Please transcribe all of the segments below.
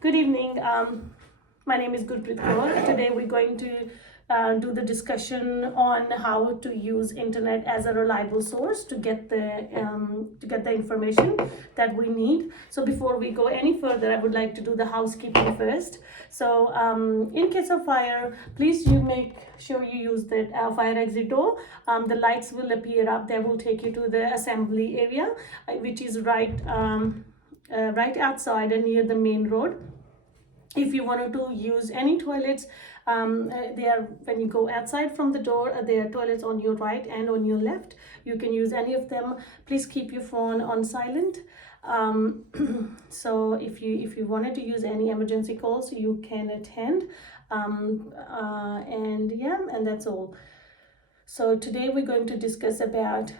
Good evening. My name is Gurpreet Kaur. Today we're going to do the discussion on how to use internet as a reliable source to get the information that we need. So before we go any further, I would like to do the housekeeping first. So in case of fire, please you make sure you use the fire exit door. The lights will appear up. They will take you to the assembly area, which is right outside and near the main road. If you wanted to use any toilets, they are, when you go outside from the door, there are toilets on your right and on your left. You can use any of them. Please keep your phone on silent. So if you wanted to use any emergency calls, you can attend. And that's all. So today we're going to discuss about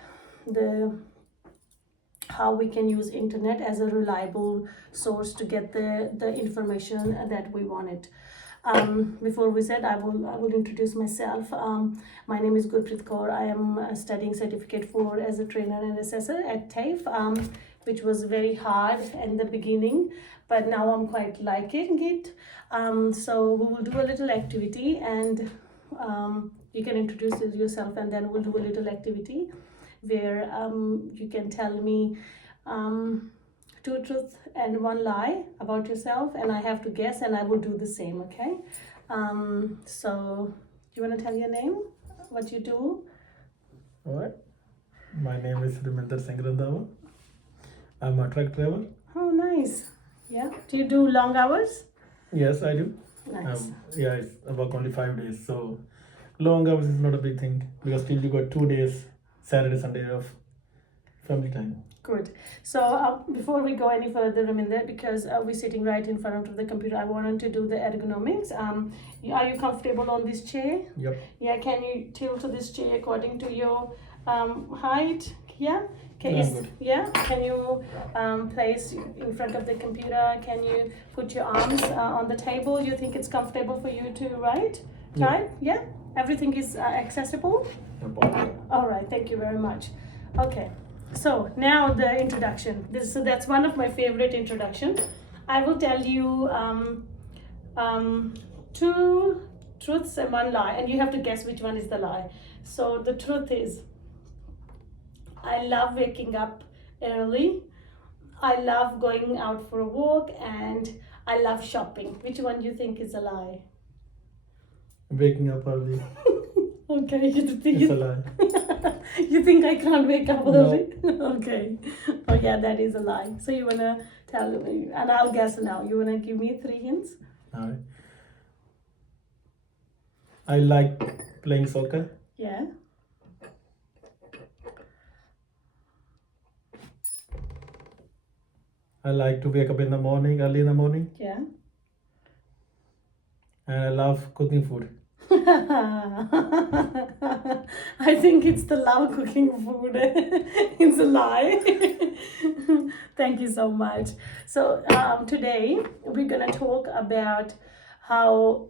how we can use internet as a reliable source to get the information that we wanted. Before we said, I will introduce myself. My name is Gurpreet Kaur. I am studying Certificate 4 as a trainer and assessor at TAFE, which was very hard in the beginning, but now I'm quite liking it. So we will do a little activity, and you can introduce yourself, and then we'll do a little activity where you can tell me two truths and one lie about yourself, and I have to guess, and I will do the same, okay? So you want to tell your name, what you do? All right. My name is Raminder Singh Randhawa. I'm a truck driver. Oh, nice. Yeah. Do you do long hours? Yes, I do. Nice. I work only 5 days, so long hours is not a big thing because still you got 2 days, Saturday, Sunday off, family time. Good. So before we go any further, Raminder, because we're sitting right in front of the computer, I wanted to do the ergonomics. Are you comfortable on this chair? Yep. Yeah. Can you tilt to this chair according to your height? Yeah. Yeah, I'm good. Yeah. Can you place in front of the computer? Can you put your arms on the table? You think it's comfortable for you to write? Yeah. Type? Yeah. Everything is accessible. No problem. All right. Thank you very much. Okay. So now the introduction. That's one of my favorite introduction. I will tell you two truths and one lie, and you have to guess which one is the lie. So the truth is, I love waking up early. I love going out for a walk, and I love shopping. Which one do you think is a lie? Waking up early. Okay, It's a lie. You think I can't wake up No. early? Okay. Oh yeah, that is a lie. So you wanna tell me, and I'll guess now. You wanna give me 3 hints? All right. I like playing soccer. Yeah. I like to wake up in the morning, early in the morning, Yeah. and I love cooking food. I think it's the love cooking food. It's a lie. Thank you so much. So today we're gonna talk about how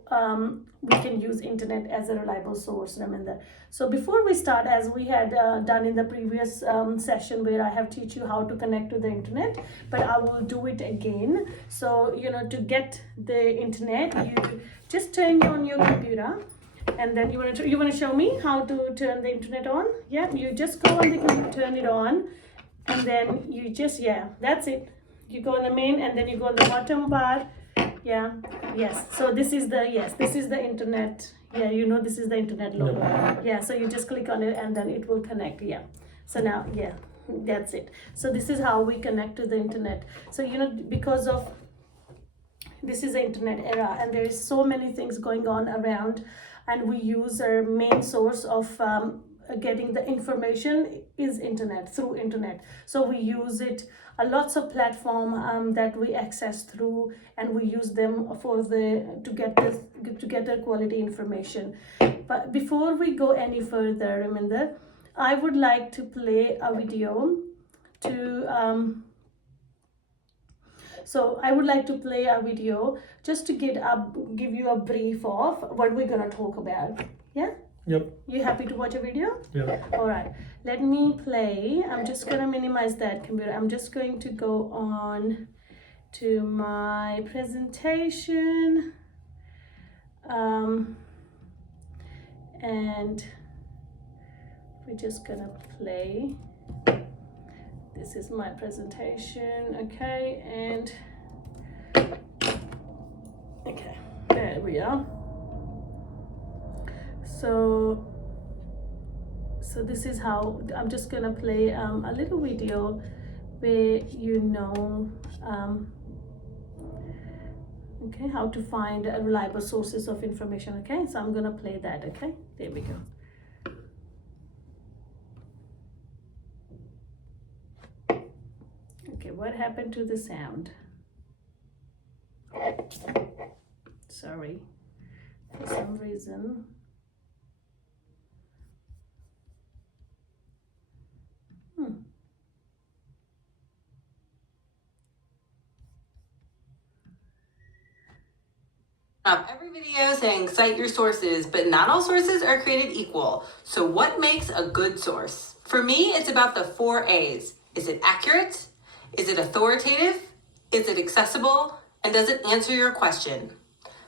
we can use internet as a reliable source, Raminder. So before we start, as we had done in the previous session where I have teach you how to connect to the internet, but I will do it again. So to get the internet, you just turn on your computer, and then you want to show me how to turn the internet on. Yeah, you just go on the computer, turn it on, and then you just, that's it. You go on the main, and then you go on the bottom bar. Yeah. Yes. So this is the internet. Yeah, this is the internet logo. Yeah. So you just click on it, and then it will connect. Yeah. So now, that's it. So this is how we connect to the internet. So because of this is the internet era, and there is so many things going on around, and we use our main source of getting the information is internet, through internet. So we use it lots of platform that we access through, and we use them to get the quality information. But before we go any further, Raminder, I would like to play a video So I would like to play a video just to give you a brief of what we're gonna talk about. Yeah? Yep. You happy to watch a video? Yeah. All right. Let me play. I'm just gonna minimize that computer. I'm just going to go on to my presentation. And we're just gonna play. This is my presentation, okay, and okay, there we are. So this is how I'm just gonna play a little video where okay, how to find reliable sources of information. Okay, so I'm gonna play that. Okay, there we go. Okay, what happened to the sound? Sorry, for some reason. Every video saying cite your sources, but not all sources are created equal. So what makes a good source? For me, it's about the 4 A's. Is it accurate? Is it authoritative? Is it accessible? And does it answer your question?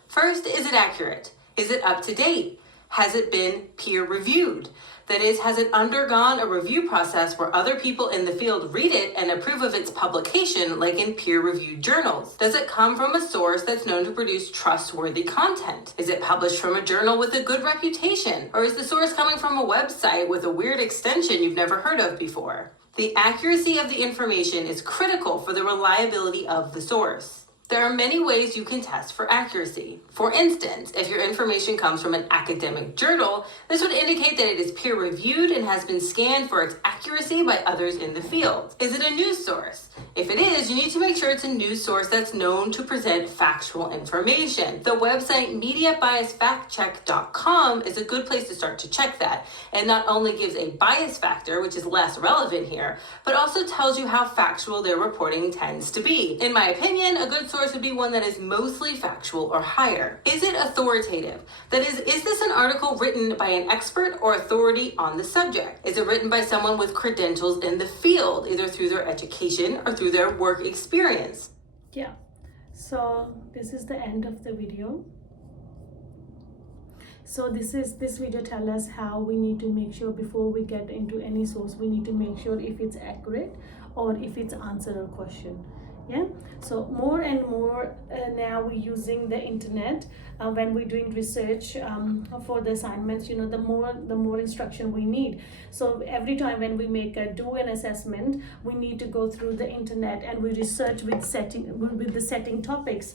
First, is it accurate? Is it up to date? Has it been peer reviewed? That is, has it undergone a review process where other people in the field read it and approve of its publication, like in peer-reviewed journals? Does it come from a source that's known to produce trustworthy content? Is it published from a journal with a good reputation? Or is the source coming from a website with a weird extension you've never heard of before? The accuracy of the information is critical for the reliability of the source. There are many ways you can test for accuracy. For instance, if your information comes from an academic journal, this would indicate that it is peer-reviewed and has been scanned for its accuracy by others in the field. Is it a news source? If it is, you need to make sure it's a news source that's known to present factual information. The website MediaBiasFactCheck.com is a good place to start to check that. It not only gives a bias factor, which is less relevant here, but also tells you how factual their reporting tends to be. In my opinion, a good source would be one that is mostly factual or higher. Is it authoritative? That is this an article written by an expert or authority on the subject? Is it written by someone with credentials in the field, either through their education or through their work experience? Yeah, so this is the end of the video. So this video tells us how we need to make sure before we get into any source, we need to make sure if it's accurate or if it's answered a question. Yeah, so more and more now we're using the internet when we're doing research for the assignments. The more instruction we need. So every time when we do an assessment, we need to go through the internet and we research with the setting topics.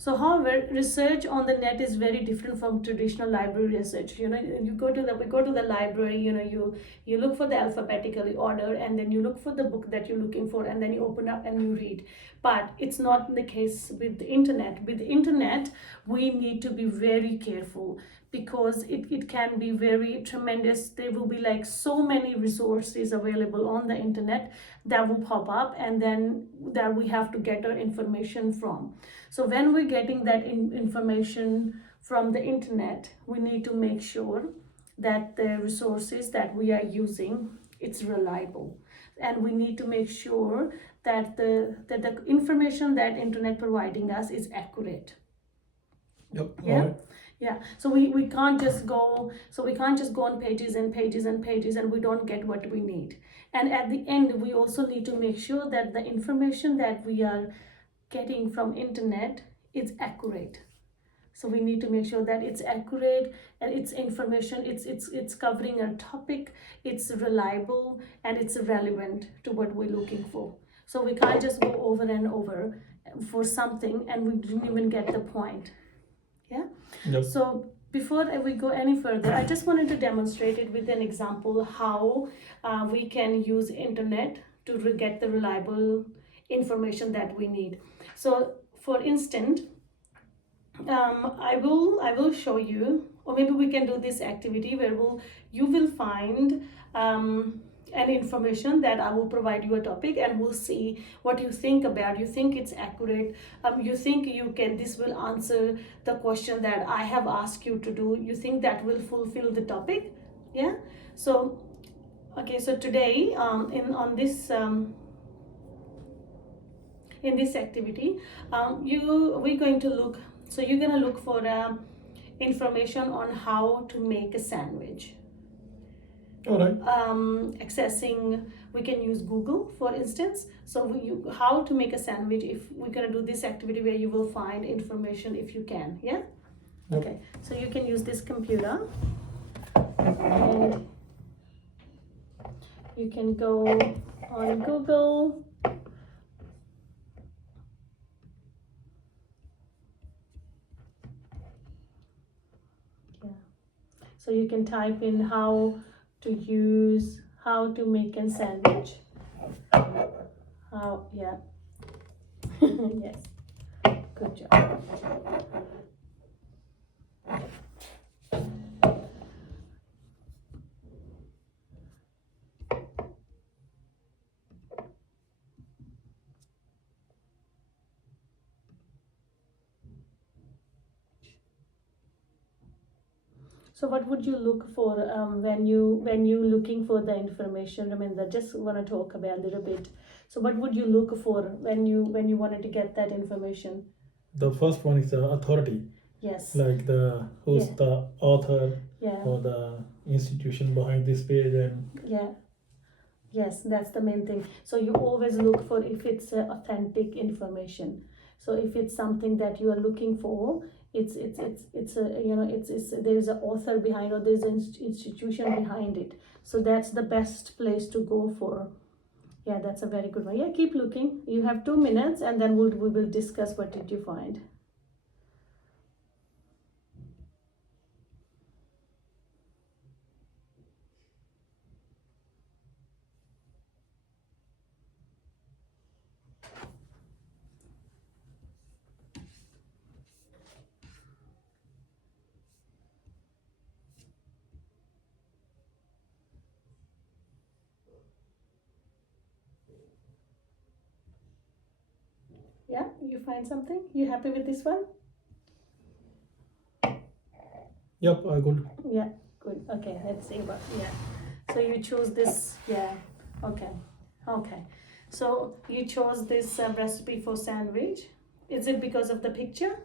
So however, research on the net is very different from traditional library research. We go to the library, you look for the alphabetically order, and then you look for the book that you're looking for, and then you open up and you read. But it's not the case with the internet. With the internet, we need to be very careful because it can be very tremendous. There will be like so many resources available on the internet that will pop up, and then that we have to get our information from. So when we're getting that information from the internet, we need to make sure that the resources that we are using, it's reliable. And we need to make sure that the information that internet providing us is accurate. Yep. Yeah. Right. Yeah, so we can't just go on pages and pages and pages and we don't get what we need. And at the end, we also need to make sure that the information that we are getting from internet is accurate. So we need to make sure that it's accurate and it's information, it's covering a topic, it's reliable and it's relevant to what we're looking for. So we can't just go over and over for something and we didn't even get the point. Yeah. Yep. So before we go any further, I just wanted to demonstrate it with an example how we can use internet to get the reliable information that we need. So for instance, I will show you, or maybe we can do this activity where you will find an information that I will provide you a topic and we'll see what you think about. You think it's accurate, you think this will answer the question that I have asked you to do, you think that will fulfill the topic. Yeah, so okay, so today on this in this activity, we're going to look. So you're gonna look for information on how to make a sandwich. All right. Accessing, we can use Google, for instance. So how to make a sandwich, if we're going to do this activity where you will find information if you can. Yeah. Yep. Okay, so you can use this computer and you can go on Google. Yeah, so you can type in how to make a sandwich. How, yeah. Yes, good job. So what would you look for when you looking for the information? Raminda, just want to talk about a little bit. So what would you look for when you wanted to get that information? The first one is the authority, Yes. like who's Yeah. the author Yeah. or the institution behind this page, and Yeah. Yes, that's the main thing. So you always look for if it's authentic information. So if it's something that you are looking for, it's there's an author behind, or there's an institution behind it. So that's the best place to go for. Yeah, that's a very good one. Yeah, keep looking. You have 2 minutes, and then we will discuss what did you find. Yeah, you find something? You happy with this one? yep, I good. Yeah, good. Okay, let's see what, yeah. So you chose this, yeah, okay, okay. So you chose this recipe for sandwich. Is it because of the picture?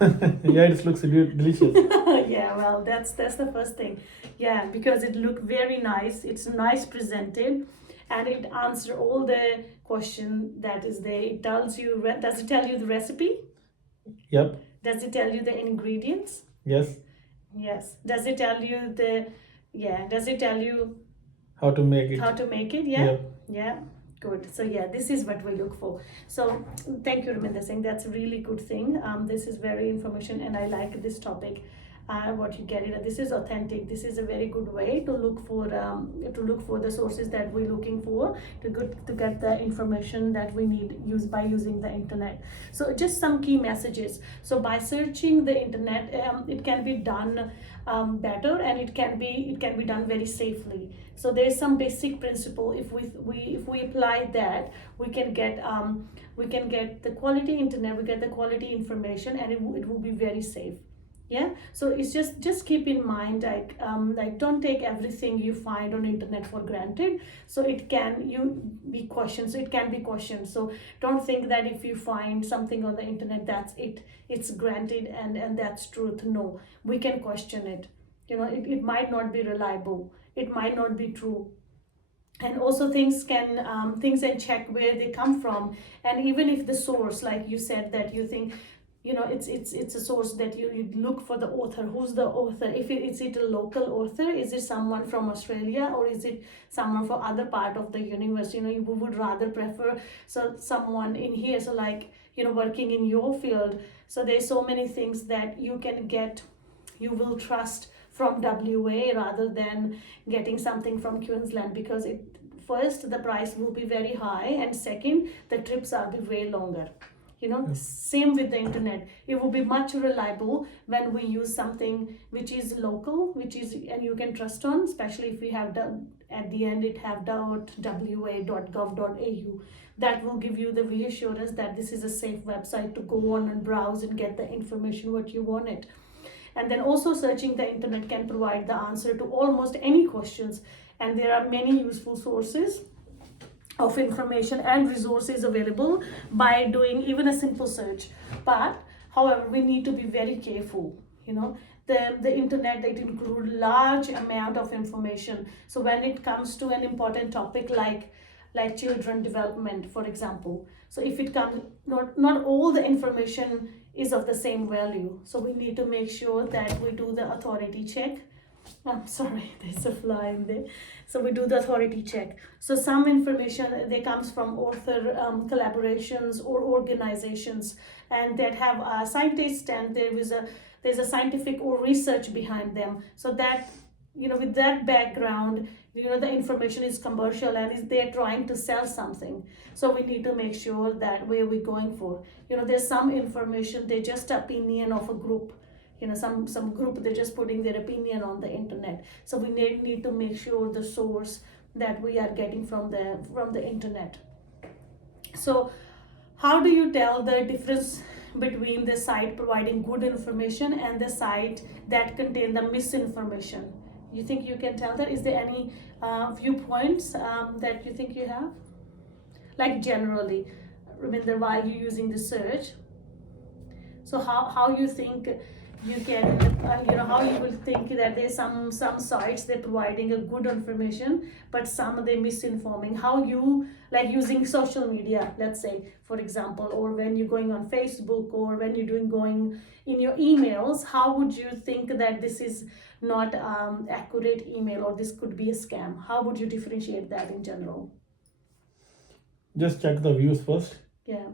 Yeah, it looks delicious. Yeah, well, that's the first thing. Yeah, because it looked very nice. It's nice presented, and it answer all the question that is there. It tells you, does it tell you the recipe? Yep. Does it tell you the ingredients? Yes. Yes. Does it tell you does it tell you How to make it? how to make it? Yeah. Yep. Yeah. Good. So yeah, this is what we look for. So thank you, Raminda Singh. That's a really good thing. This is very information, and I like this topic. What you get it. This is authentic. This is a very good way to look for the sources that we're looking for to get the information that we need by using the internet. So just some key messages. So by searching the internet, it can be done better, and it can be done very safely. So there is some basic principle. If we apply that, we can get the quality internet, we get the quality information, and it will be very safe. Yeah, so it's just keep in mind, like don't take everything you find on internet for granted. So it can be questioned. So it can be questioned. So don't think that if you find something on the internet, that's it's granted and that's truth. No, we can question it. It might not be reliable, it might not be true. And also things and check where they come from. And even if the source, like you said, that you think it's a source that you look for the author. Who's the author? Is it a local author? Is it someone from Australia, or is it someone from other part of the universe? You would rather prefer someone in here, so like working in your field. So there's so many things that you can get, you will trust from WA rather than getting something from Queensland, because first the price will be very high, and second the trips are be way longer. Same with the internet. It will be much reliable when we use something which is local, and you can trust on, especially if we have at the end it have .wa.gov.au. That will give you the reassurance that this is a safe website to go on and browse and get the information what you want it. And then also searching the internet can provide the answer to almost any questions, and there are many useful sources. of information and resources available by doing even a simple search. But however, we need to be very careful. The internet, it includes large amount of information. So when it comes to an important topic like children development, for example, so if it comes, not all the information is of the same value. So we need to make sure that we do the authority check. I'm sorry, there's a fly in there. So we do the authority check. So some information they comes from author collaborations or organizations, and that have scientists, and there's a scientific or research behind them. So that with that background, the information is commercial and is they're trying to sell something. So we need to make sure that where we're going for. There's some information they're just opinion of a group. Some group, they're just putting their opinion on the internet. So we need to make sure the source that we are getting from the internet. So how do you tell the difference between the site providing good information and the site that contain the misinformation? You think you can tell that? Is there any viewpoints that you think you have? Like generally, Ravinder, while you're using the search, so how you think you can, how you will think that there's some sites they're providing a good information, but some they're misinforming. How you, like using social media, let's say, for example, or when you're going on Facebook, or when you're going in your emails, how would you think that this is not accurate email, or this could be a scam? How would you differentiate that in general? Just check the views first. Yeah.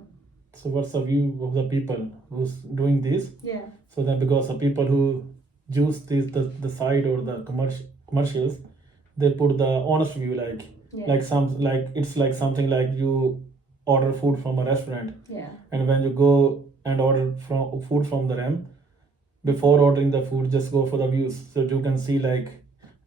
So what's the view of the people who's doing this? Yeah. So then, because the people who use the site or the commercials, they put the honest view, like it's like something like you order food from a restaurant. Yeah. And when you go and order food from the RAM, before ordering the food, just go for the views. So you can see like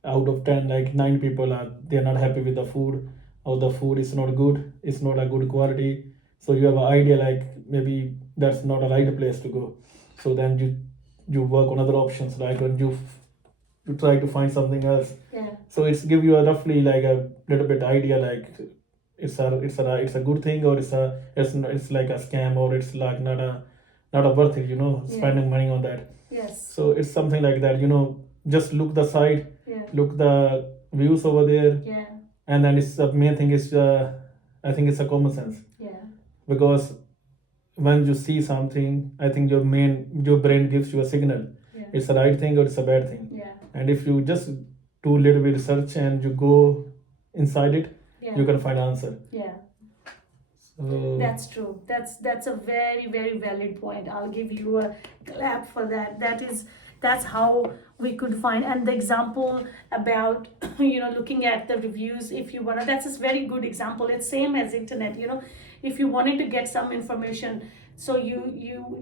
out of 10, like 9 people they're not happy with the food, or the food is not good, it's not a good quality. So you have an idea like maybe that's not a right place to go. So then you work on other options, like when you try to find something else. Yeah. So it's give you a roughly like a little bit idea, like it's a good thing, or it's like a scam, or it's like not a worth it, spending money on that. Yes. So it's something like that, just look the site, Yeah. look the views over there. Yeah. And then it's the main thing is I think it's a common sense. Yeah. Because when you see something, I think your brain gives you a signal. Yeah. It's a right thing or it's a bad thing. Yeah. And if you just do a little bit research and you go inside it, Yeah. you can find answer. Yeah. So That's true. That's a very, very valid point. I'll give you a clap for that. That's how we could find. And the example about looking at the reviews, if you wanna, that's a very good example. It's same as internet. If you wanted to get some information, so you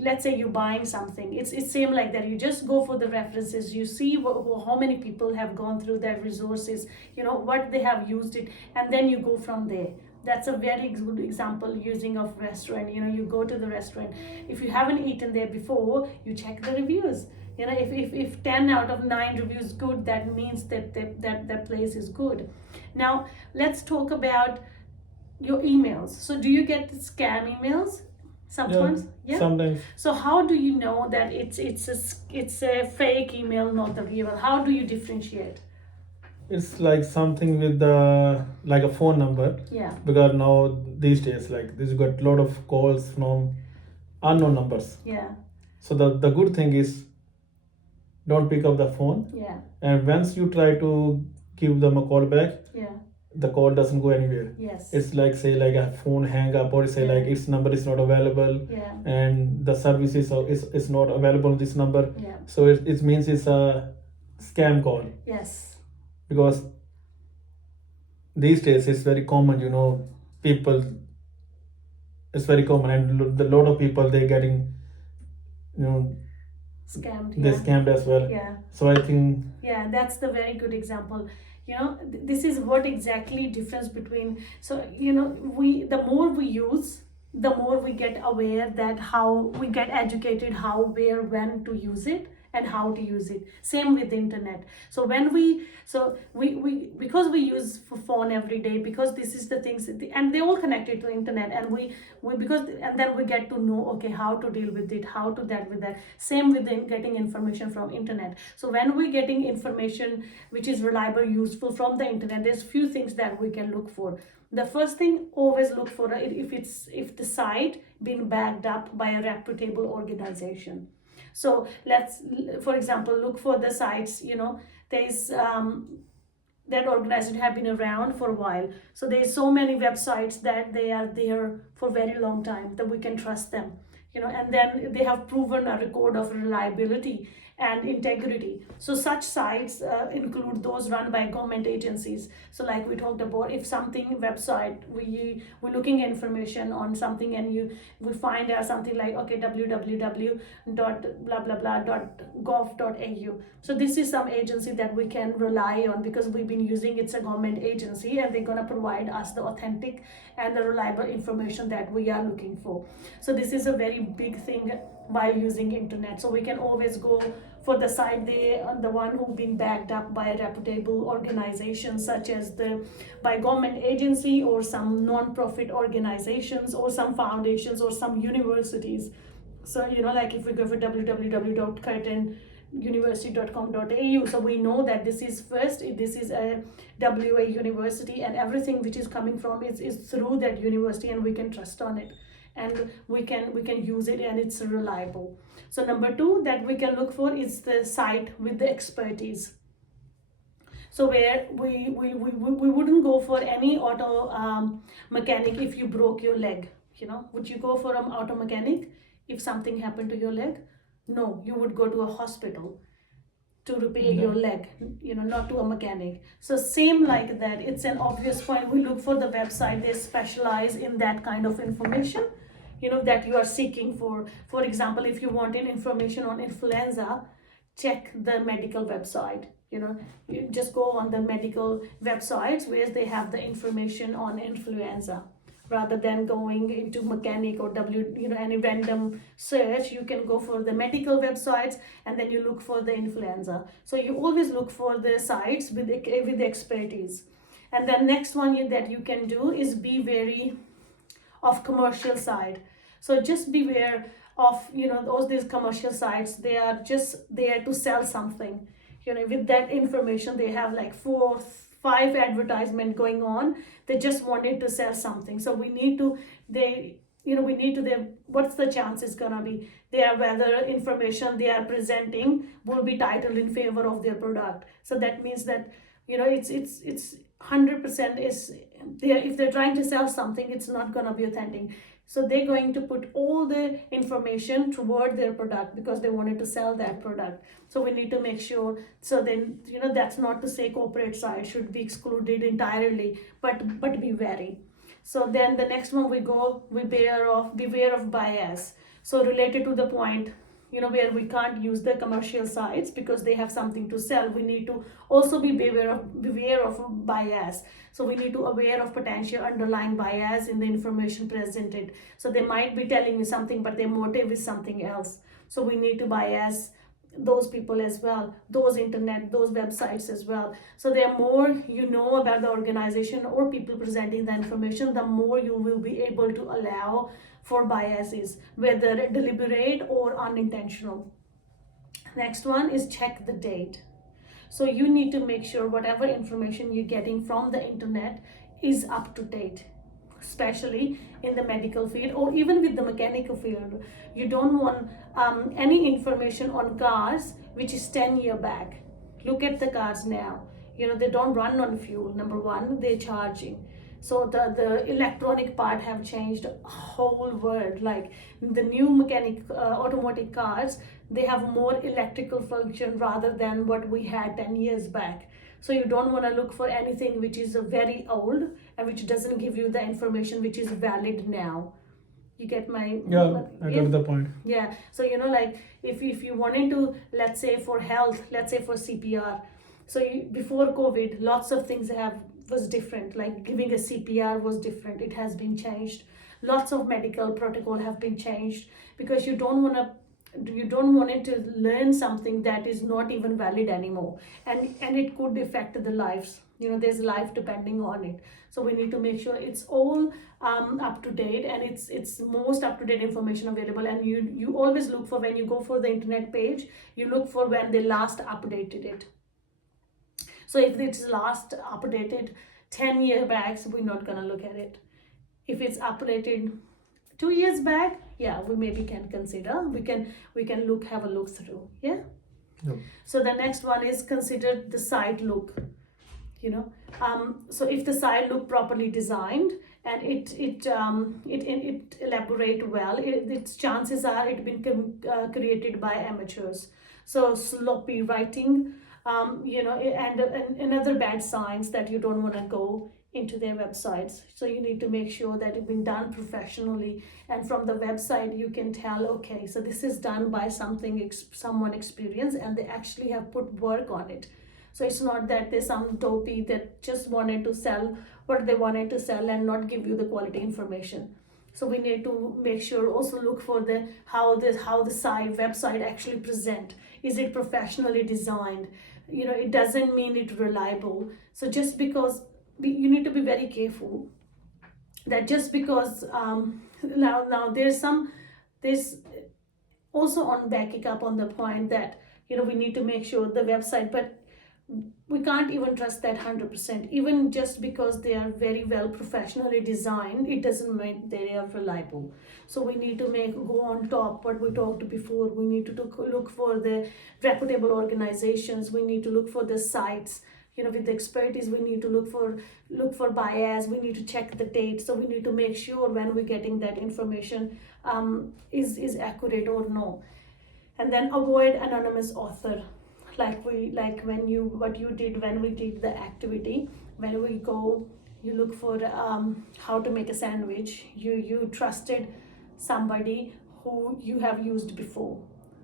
let's say you're buying something, it's same like that. You just go for the references, you see how many people have gone through their resources, what they have used it, and then you go from there. That's a very good example using of restaurant. You go to the restaurant, if you haven't eaten there before, you check the reviews. If 10 out of 9 reviews good, that means that place is good. Now let's talk about your emails. So do you get scam emails sometimes? Yeah. sometimes So how do you know that it's a fake email, not the real? How do you differentiate? it's like something with like a phone number. Yeah. Because now these days, like this, you got a lot of calls from unknown numbers. Yeah. So the good thing is, don't pick up the phone. Yeah. And once you try to give them a call back, Yeah. the call doesn't go anywhere. Yes. It's like say like a phone hang up, or say Yeah. like its number is not available, Yeah. and the service is not available on this number. Yeah. So it means it's a scam call. Yes. Because these days it's very common, people, it's very common, and a lot of people they're getting, Scammed. they're Yeah. scammed as well. Yeah. So I think Yeah, that's the very good example. This is what exactly difference between. So the more we use, the more we get aware that how we get educated how, where, when to use it, and how to use it. Same with the internet. So when we because we use phone every day, because this is the things, and they all connected to internet, and we because, and then we get to know, okay, how to deal with it, how to that with that. Same with getting information from internet. So when we're getting information which is reliable, useful from the internet, there's few things that we can look for. The first thing, always look for if the site been backed up by a reputable organization. So let's, for example, look for the sites, there's that organization have been around for a while. So there's so many websites that they are there for very long time that we can trust them, and then they have proven a record of reliability and integrity. So such sites include those run by government agencies. So like we talked about, if something website, we're looking at information on something, and we find out something like, okay, www.blah.gov.au. So this is some agency that we can rely on because we've been using, it's a government agency, and they're going to provide us the authentic and the reliable information that we are looking for. So this is a very big thing while using internet. So we can always go for the site, the one who've been backed up by a reputable organization, such as by government agency or some non-profit organizations or some foundations or some universities. So like if we go for www.curtinuniversity.com.au, so we know that this is a WA university, and everything which is coming from is through that university, and we can trust on it, and we can use it, and it's reliable. So number 2 that we can look for is the site with the expertise. So where we wouldn't go for any auto mechanic if you broke your leg. Would you go for an auto mechanic if something happened to your leg? No, you would go to a hospital to repair your leg, not to a mechanic. So same like that, it's an obvious point. We look for the website, they specialize in that kind of information, that you are seeking for. For example, if you want information on influenza, check the medical website. You just go on the medical websites where they have the information on influenza, rather than going into mechanic or any random search. You can go for the medical websites, and then you look for the influenza. So you always look for the sites with the expertise. And then next one that you can do is be wary of commercial side. So just beware of these commercial sites. They are just there to sell something. With that information, they have like 4-5 advertisement going on. They just wanted to sell something. So we need to what's the chances gonna be there, whether information they are presenting will be titled in favor of their product. So that means that it's 100% is there. If they're trying to sell something, it's not gonna be authentic. So they're going to put all the information toward their product because they wanted to sell that product. So we need to make sure. So then, that's not to say corporate side should be excluded entirely, but be wary. So then the next one beware of bias. So related to the point, where we can't use the commercial sites because they have something to sell, we need to also be beware of bias. So we need to aware of potential underlying bias in the information presented. So they might be telling you something, but their motive is something else. So we need to bias those people as well, those websites as well. So the more you know about the organization or people presenting the information, the more you will be able to allow for biases, whether deliberate or unintentional. Next one is check the date. So you need to make sure whatever information you're getting from the internet is up to date, especially in the medical field or even with the mechanical field. You don't want any information on cars which is 10 years back. Look at the cars now. They don't run on fuel. Number one, they're charging. So the electronic part have changed whole world. Like the new automatic cars, they have more electrical function rather than what we had 10 years back. So you don't want to look for anything which is very old and which doesn't give you the information which is valid now. You get my... Yeah, I got the point. Yeah. So, like if you wanted to, let's say for health, let's say for CPR. So before COVID, lots of things was different. Like giving a CPR was different. It has been changed. Lots of medical protocol have been changed because you don't want to you don't want it to learn something that is not even valid anymore, and it could affect the lives. There's life depending on it. So we need to make sure it's all up to date, and it's most up to date information available. And you always look for, when you go for the internet page, you look for when they last updated it. So if it's last updated 10 years back, so we're not gonna look at it. If it's updated 2 years back, yeah, we maybe can consider. We can have a look through. Yeah. Yep. So the next one is consider the site look. So if the site look properly designed and it elaborate well, its chances are it been created by amateurs. So sloppy writing, and another bad signs that you don't want to go into their websites. So you need to make sure that it's been done professionally, and from the website you can tell, okay, so this is done by someone experienced, and they actually have put work on it. So it's not that there's some dopey that just wanted to sell what they wanted to sell and not give you the quality information. So we need to make sure, also look for how the website actually present. Is it professionally designed? It doesn't mean it's reliable. So just because you need to be very careful that just because now there's also on backing up on the point that we need to make sure the website, but we can't even trust that 100%. Even just because they are very well professionally designed, it doesn't mean they are reliable. So we need to go on top what we talked before. We need to look for the reputable organizations. We need to look for the sites. With the expertise, we need to look for bias. We need to check the date. So we need to make sure when we're getting that information is accurate or no. And then avoid anonymous author. What you did when we did the activity, when we go, you look for how to make a sandwich. You trusted somebody who you have used before.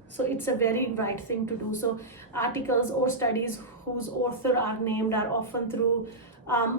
So it's a very right thing to do. So articles or studies whose author are named are often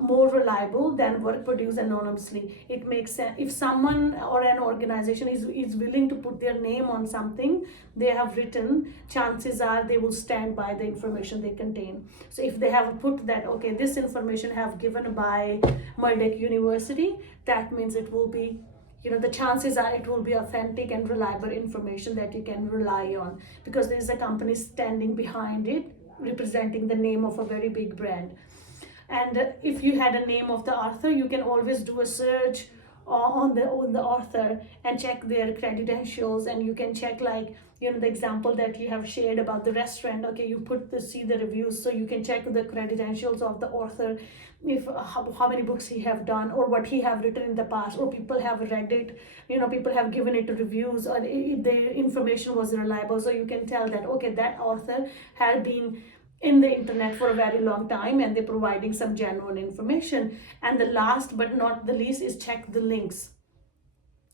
more reliable than work produced anonymously. It makes sense. If someone or an organization is willing to put their name on something they have written, chances are they will stand by the information they contain. So if they have put that, okay, this information have given by Murdoch University, that means it will be, the chances are it will be authentic and reliable information that you can rely on, because there is a company standing behind it representing the name of a very big brand. And if you had a name of the author, you can always do a search on the author and check their credentials, and you can check the example that you have shared about the restaurant. Okay, you see the reviews, so you can check the credentials of the author, if how many books he have done, or what he have written in the past, or people have read it, people have given it reviews, or the information was reliable. So you can tell that, okay, that author had been in the internet for a very long time and they're providing some genuine information. And the last but not the least is check the links.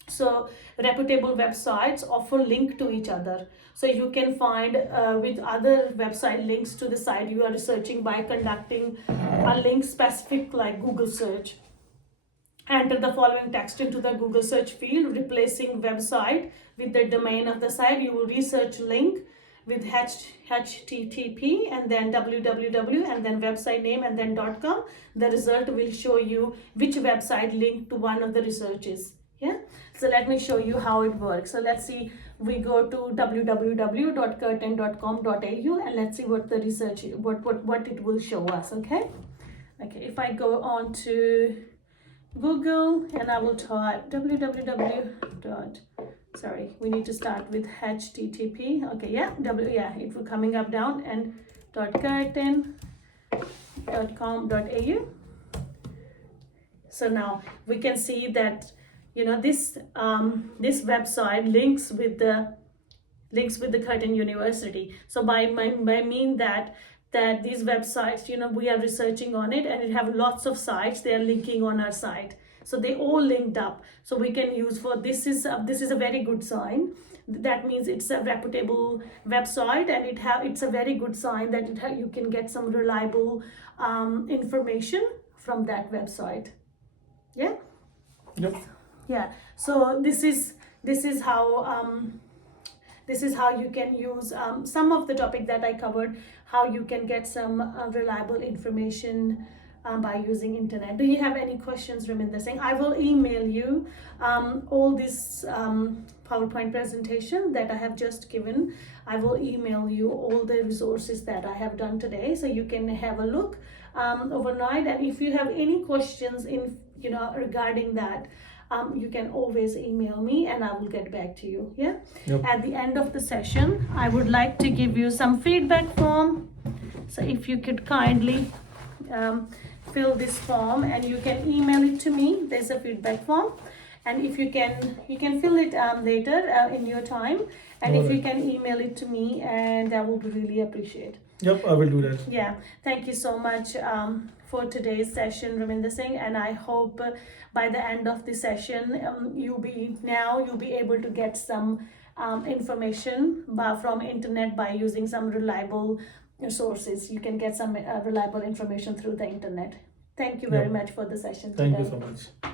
So reputable websites often link to each other. So you can find with other website links to the site you are researching by conducting a link specific like Google search. Enter the following text into the Google search field, replacing website with the domain of the site. You will research link with HTTP and then www and then website name and then .com. The result will show you which website linked to one of the researches. Yeah. So let me show you how it works. So let's see, we go to www.curtin.com.au and let's see what the research, what it will show us. Okay. If I go on to Google and I will type we need to start with HTTP. Okay, it will coming up down and .curtin.com.au. So now we can see that this website links with the Curtin University. So by mean that these websites, we are researching on it and it have lots of sites, they are linking on our site. So they all linked up. So we can use for this is a very good sign. That means it's a reputable website, and it's a very good sign that you can get some reliable information from that website. Yeah. Yep. Yeah. So this is how this is how you can use some of the topic that I covered, how you can get some reliable information by using internet. Do you have any questions, Raminder Singh? I will email you all this PowerPoint presentation that I have just given. I will email you all the resources that I have done today, so you can have a look overnight. And if you have any questions in regarding that, you can always email me and I will get back to you. Yeah. Yep. At the end of the session, I would like to give you some feedback form. So if you could kindly fill this form and you can email it to me. There's a feedback form, and if you can fill it later in your time, and if you can email it to me, and I would really appreciate. Yep, I will do that. Yeah, thank you so much for today's session, Raminder Singh, and I hope by the end of the session you'll be able to get some information from internet by using some reliable sources. You can get some reliable information through the internet. Thank you very much for the session Thank today. you so much.